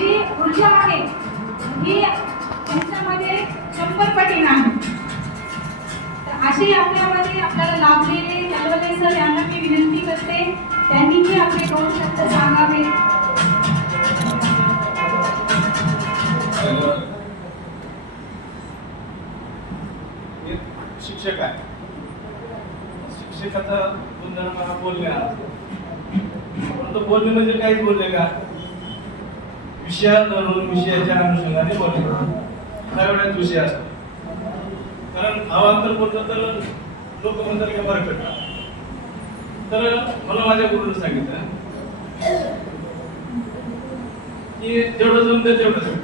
जी ऊर्जा आहे ही त्यांच्यामध्ये 100 पटीने आहे. तर असे आपल्यामध्ये आपल्याला लाभलेले नलवदे सर यांना मी विनंती करते, त्यांनीही आपले 2 शब्द सांगावे. शिक्षक आहे. शिक्षकाचा गुणधर्म मला बोलणे परंतु बोलणे म्हणजे काहीच बोलले का, विषयात धरून विषयाच्या अनुषंगाने बोलणे हा एवढाच विषय असतो. कारण अवांतर बोलतो तर लोक म्हणतात का बरं करतात. तर मला माझ्या गुरुने सांगितलं की जेवढं जमतं तेवढं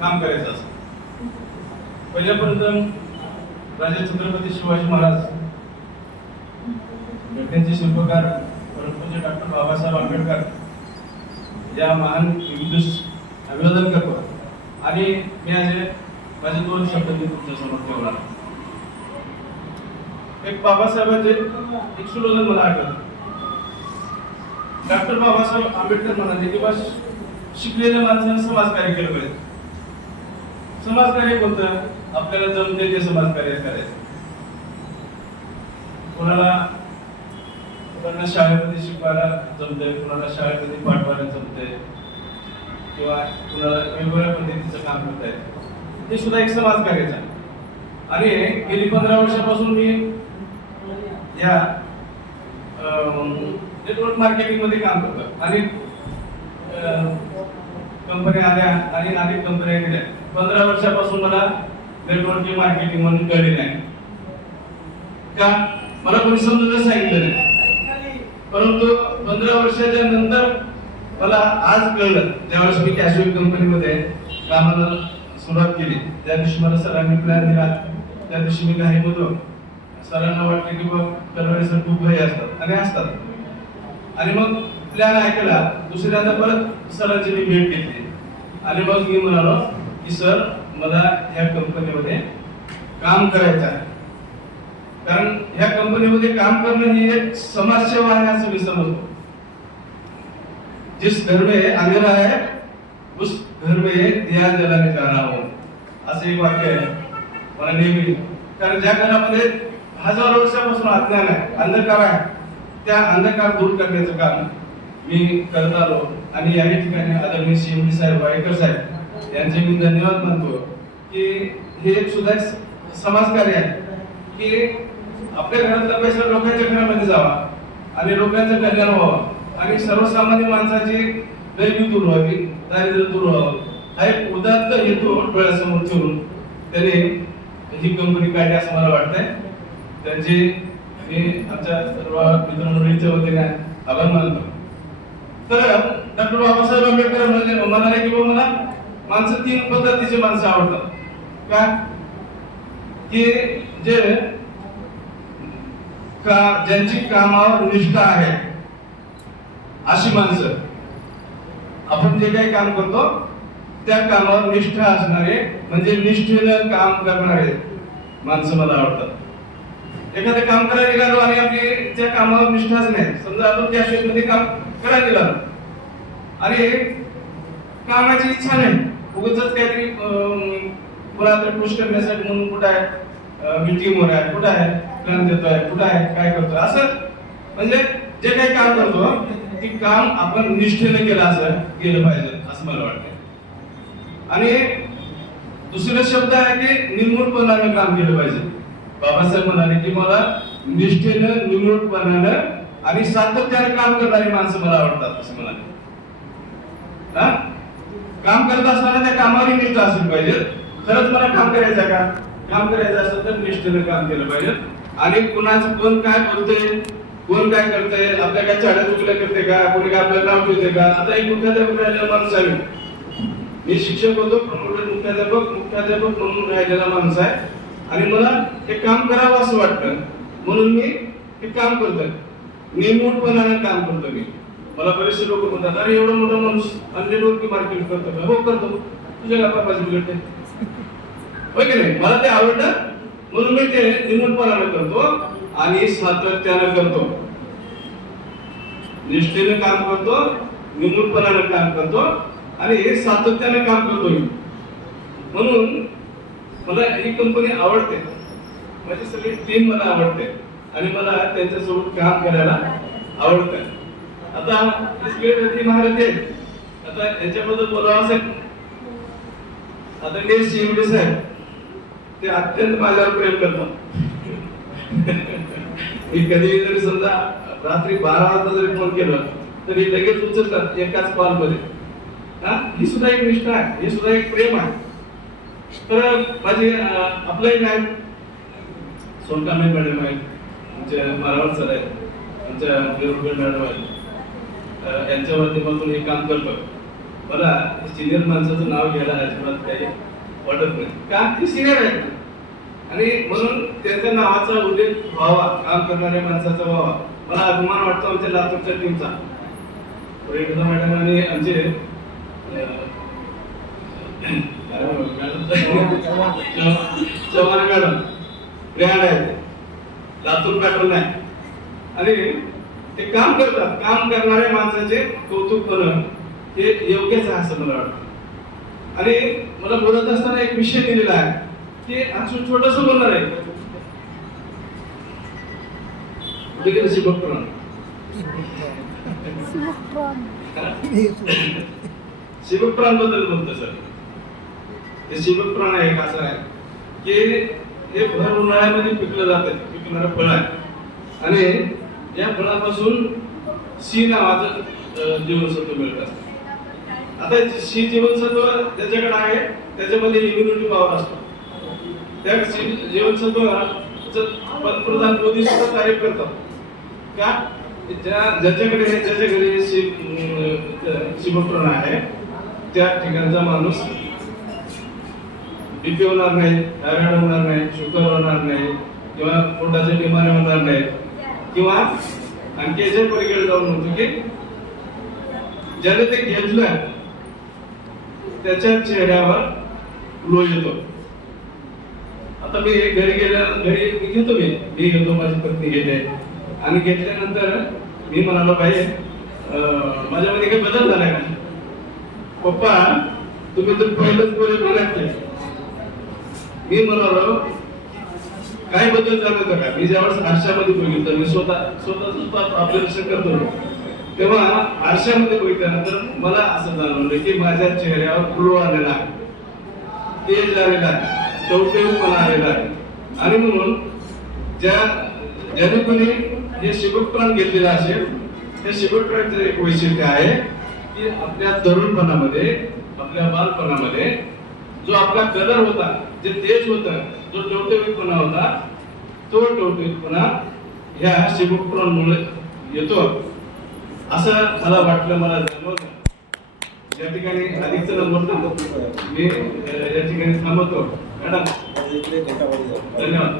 काम करायचं असतं. पहिल्यापर्यंत राजे छत्रपती शिवाजी महाराज, घटनेचे शिल्पकार परमपूज्य डॉक्टर बाबासाहेब आंबेडकर या महान विद्वानास अभिवादन करतो. आणि मी आज माझे 2 शब्द मी तुमच्या समोर ठेवणार. एक बाबासाहेबांचे एक स्लोगन मला आठवतं. डॉक्टर बाबासाहेब आंबेडकर म्हणाले की बस शिकलेल्या माणसाने समाजकार्य केलं पाहिजे. समाजकार्य कोणतं, आपल्याला जमते ते समाजकार्य करायचं. कोणाला शाळेमध्ये शिकवायला जमतंय, कोणाला शाळेमध्ये पाठवायला जमतंय, किंवा कोणाला वेगवेगळ्या पद्धतीचं काम करता येतं. ते सुद्धा एक समाजकार्यच आहे. आणि गेली 15 वर्षापासून मी या नेटवर्क मार्केटिंग मध्ये काम करतो. आणि कंपन्या आल्या आणि अनेक कंपन्या गेल्या. 15 वर्षापासून मला नेटवर्किंग मार्केटिंग म्हणून कळले नाही का, मला कोणी समजून सांगितलं नाही. परंतु 15 वर्षाच्या नंतर मला आज कळलं, ज्यावेळेस मी कॅशुअल कंपनीमध्ये कामाला सुरुवात केली. त्या दिवशी मला सरांनी प्लॅन दिला. त्या दिवशी मी घाई होतो. सरांना वाटलं की बघ कर्मचारी सर खूप घाई असतात आणि असतात. आणि मग प्लॅन ऐकला. दुसऱ्यांदा परत सरांची मी भेट घेतली आणि मग मी म्हणालो की सर मला ह्या कंपनीमध्ये काम करायचं आहे. कारण ह्या कंपनीमध्ये काम करणं ही एक समाजसेवा आहे असं मी समजतो. जिस घर में अंधेरा है उस घर में दिया जलाने जाना हो, असं एक वाक्य आहे मला नेहमी. कारण ज्या घरामध्ये हजारो वर्षापासून अज्ञान आहे, अंधकार आहे, त्या अंधकार दूर करण्याचं काम मी करत आलो. आणि या ठिकाणी आदरणीय श्री साहेब वायकर साहेब यांचे मी धन्यवाद मानतो की हे एक सुद्धा समाजकार्य आहे की आपल्या घरातला पैसा लोकांच्या घरामध्ये जावा आणि लोकांचं कल्याण व्हावं आणि सर्वसामान्य माणसाची गरिबी दूर व्हावी, दारिद्र्य दूर व्हावं, हा एक उदात्त हेतू डोळ्यासमोर ठेवून त्याने ही कंपनी काढली असं मला वाटतंय. त्यांचे मी आमच्या सर्व मित्रमंडळीच्या वतीने आभार मानतो. तर डॉक्टर बाबासाहेब आंबेडकर म्हणाले की मला माणसं 3 पद्धतीचे माणसं आवडतात. का की जे ज्यांची कामावर निष्ठा आहे अशी माणसं. आपण जे काही काम करतो त्या कामावर निष्ठा असणारे म्हणजे निष्ठेनं काम करणारे माणसं मला आवडतात. एखादं काम करायला निघालो आणि आपली त्या कामावर निष्ठाच नाही. समजा आपण त्या क्षेत्रामध्ये काम करायला निघालो आणि कामाची इच्छा नाही, उगाचच काहीतरी कोणाला खुश करण्यासाठी म्हणून कुठं आहे मीटिंग वर आहे, कुठं आहे प्लॅन देतोय, कुठं आहे काय करतोय, असं म्हणजे जे काही काम करतो ते काम आपण निष्ठेने केलं असं केलं पाहिजे असं मला वाटतं. आणि दुसरा शब्द आहे की निर्मूळपणानं काम केलं पाहिजे. बाबासाहेब म्हणाले की मला निष्ठेनं, निर्मूळपणानं आणि सातत्यानं काम करणारी माणसं मला आवडतात असं म्हणाले. काम करत असताना त्या कामावर निष्ठा असली पाहिजे. खरंच मला काम करायचं का, काम करायचं असेल तर निष्ठेनं काम केलं पाहिजे. आणि कुणाचं कोण काय बोलतंय, कोण काय करतंय, आपल्या काय चाड्या चुकल्या करते का, कोणी काय आपल्याला नाव ठेवते का. आता एक मुख्याध्यापक राहिलेला माणूस आहे. मी शिक्षक होतो, प्रमोटेड मुख्याध्यापक म्हणून राहिलेला माणूस आहे. आणि मला हे काम करावं असं वाटतं म्हणून मी हे काम करतोय. निमूटपणाने काम करतो मी. मला बरेचसे लोक म्हणतात अरे एवढं मोठं माणूस नेटवर्किंग मार्केटिंग करतो का? हो करतो. तुझ्या बापाची बिघडते होय की नाही. मला ते आवडतं म्हणून मी ते निमूटपणाने करतो आणि सातत्याने करतो, निष्ठेने काम करतो निमूटपणानं काम करतो आणि हे सातत्यानं काम करतो मी. म्हणून मला ही कंपनी आवडते, माझी सगळी टीम मला आवडते आणि मला त्यांच्यासोबत काम करायला आवडतं. आता इस्पिरेटरी महाराज आहेत, आता यांच्याबद्दल बोलावं असेल, आता मी शिवडे साहेब ते अत्यंत माझ्यावर प्रेम करतात. मी कधी जरी समजा रात्री 12 वाजता जरी फोन केला तरी लगेच उचलतात एकाच कॉल मध्ये. ही सुद्धा एक निष्ठा आहे, हे सुद्धा एक प्रेम आहे. तर माझे आपलंही मॅम सोनकामे मॅडम आहेत, आमच्या मारावड सर आहेत, आमच्या बिरुगड मॅडम आहेत, यांच्या माध्यमातून हे काम करतो. मला सिनियर माणसाचं नाव घ्यायला अजिबात काही वाटत नाही, का ती सिनियर आहेत आणि म्हणून त्यांच्या नावाचा उल्लेख व्हावा, काम करणाऱ्या माणसाचा व्हावा. मला अभिमान वाटतो आमच्या लातूरच्या टीमचा. रेखा मॅडम आणि आमचे चव्हाण मॅडम ब्रँड आहेत, लातूर पॅटर्न आहे आणि ते काम करतात. काम करणाऱ्या माणसाचे कौतुक करणं हे योग्यच आहे असं मला वाटतं. आणि मला बोलत असताना एक विषय दिलेला आहे की अजून छोटस बोलणार आहे, शिवप्राण बद्दल बोलतो सर. हे शिवप्राण आहे, असं आहे की हे भर उन्हाळ्यामध्ये पिकलं जातं, पिकणारं फळ आहे आणि या फळापासून सी नावाचं जीवनसत्व मिळत असतं. आता सी जीवनसत्व ज्याच्याकडे आहे त्याच्यामध्ये इम्युनिटी पॉवर असतो. त्या जीवनसत्व पंतप्रधान मोदी सुद्धा तारीफ करतात का ज्याच्याकडे ज्याच्या घरी शिवप्राण आहे त्या ठिकाणचा माणूस बीपी होणार नाही, थायरॉइड होणार नाही, शुगर होणार नाही किंवा पोटाच्या बिमारी होणार नाही किंवा आणखी याच्या पलीकडे जाऊन म्हणतो की ज्याने ते घेतलं त्याच्या चेहऱ्यावर ग्लो येतो. आता मी घरी घरी घेतो, मी घेतो, माझी पत्नी घेते आणि घेतल्यानंतर मी म्हणालो पाहिजे माझ्यामध्ये काही बदल झाला का पप्पा, तुम्ही तर पहिलंच बोले म्हणाल. मी म्हणालो काय बदल झाला होता का. मी ज्यावेळेस आरशामध्ये बघितलं, मी स्वतःच ऑब्झर्वेशन करतो, तेव्हा आरशामध्ये बघितल्यानंतर मला असं जाणवलं की माझ्या चेहऱ्यावर ग्लो आलेला आहे, तेज आलेला आहे, चौकटीपणा आलेला आहे. आणि म्हणून ज्याने कोणी हे शिवप्राण घेतलेलं असेल, त्या शिवप्राणचं एक वैशिष्ट्य आहे की आपल्या तरुणपणामध्ये, आपल्या बालपणामध्ये जो आपला कलर होता, जे तेज होतं, जो टवटवीतपणा होता, तो टवटवीतपणा ह्या शिवप्राणमुळे येतो असं मला वाटलं, मला जाणवलं. या ठिकाणी अधिकचं नंबर मी या ठिकाणी थांबवतो. मॅडम धन्यवाद.